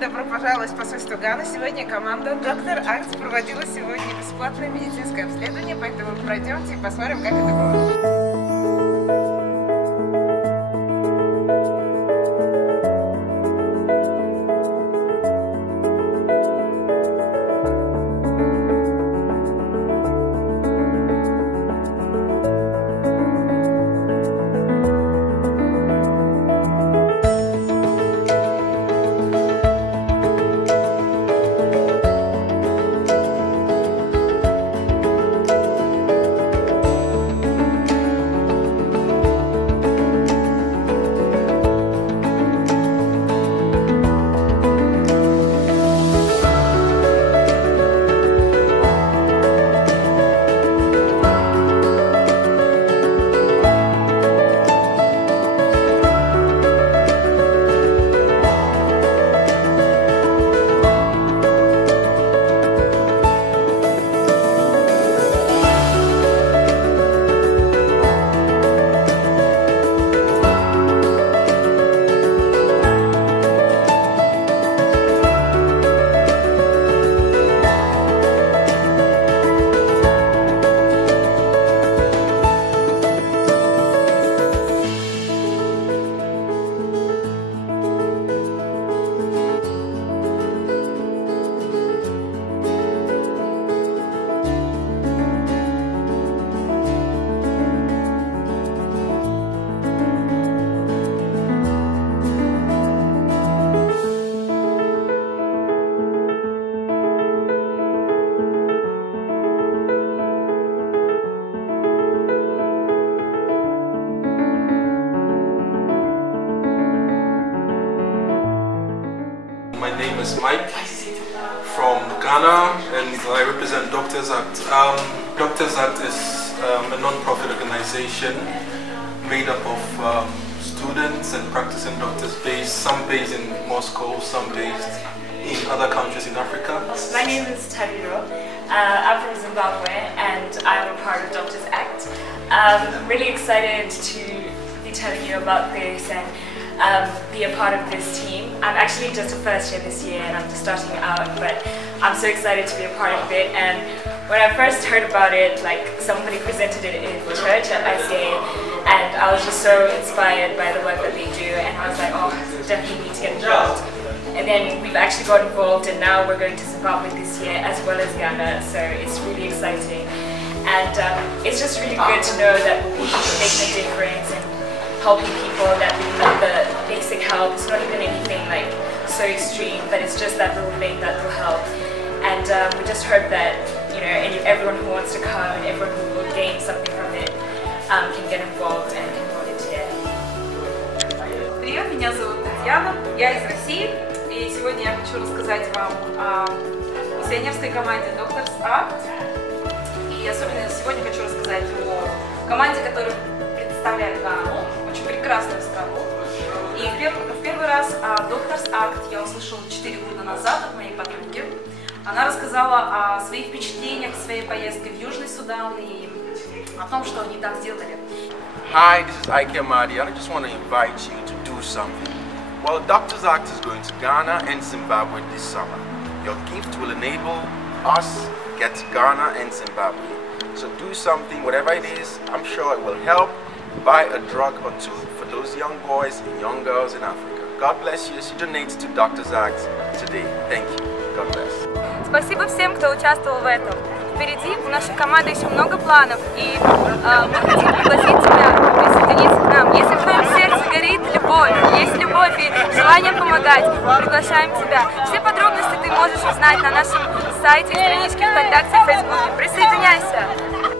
Добро пожаловать в посольство Ганы. Сегодня команда Доктор Акт проводила сегодня бесплатное медицинское обследование, поэтому пройдемте и посмотрим, как это было. My name is Mike from Ghana and I represent Doctors Act. Doctors Act is a non-profit organization made up of students and practicing doctors some based in Moscow, some based in other countries in Africa. My name is Tabiro. I'm from Zimbabwe and I'm a part of Doctors Act. I'm really excited to be telling you about this and be a part of this team. I'm actually just a first year this year and I'm just starting out, but I'm so excited to be a part of it. And when I first heard about it, like somebody presented it in church at ICA, and I was just so inspired by the work that they do, and I was like, oh, definitely need to get involved. And then we've actually got involved, and now we're going to Zimbabwe this year as well as Ghana, so it's really exciting. And it's just really good to know that we can make a difference and helping people that need the basic help. It's not even anything like so extreme, but it's just that little thing that will help. And we just hope that, you know, everyone who wants to come and everyone who will gain something from it can get involved and can volunteer. Привет, меня зовут Татьяна, я из России, и сегодня я хочу рассказать вам о миссионерской команде Doctors Act. И особенно сегодня хочу рассказать о команде, которая представляет Гану, очень прекрасную страну. И в первый раз о Doctors Act я услышала 4 года назад от моей подруги. Она рассказала о своих впечатлениях, своей поездке в Южный Судан и о том, что они там сделали. Hi, this is Ike Amadi, and I just want to invite you to do something. Well, Doctors Act is going to Ghana and Zimbabwe this summer. Your gift will enable us get to Ghana and Zimbabwe. So do something, whatever it is, I'm sure it will help. Buy a drug or two for those young boys and young girls in Africa. God bless you as you donate to Doctors Act today. Thank you. God bless. Спасибо всем, кто участвовал в этом. Впереди у нашей команды еще много планов, и мы хотим пригласить тебя присоединиться к нам. Если в твоем сердце горит любовь, есть любовь и желание помогать, мы приглашаем тебя. Все подробности ты можешь узнать на нашем сайте, страничке ВКонтакте и Фейсбуке. Присоединяйся!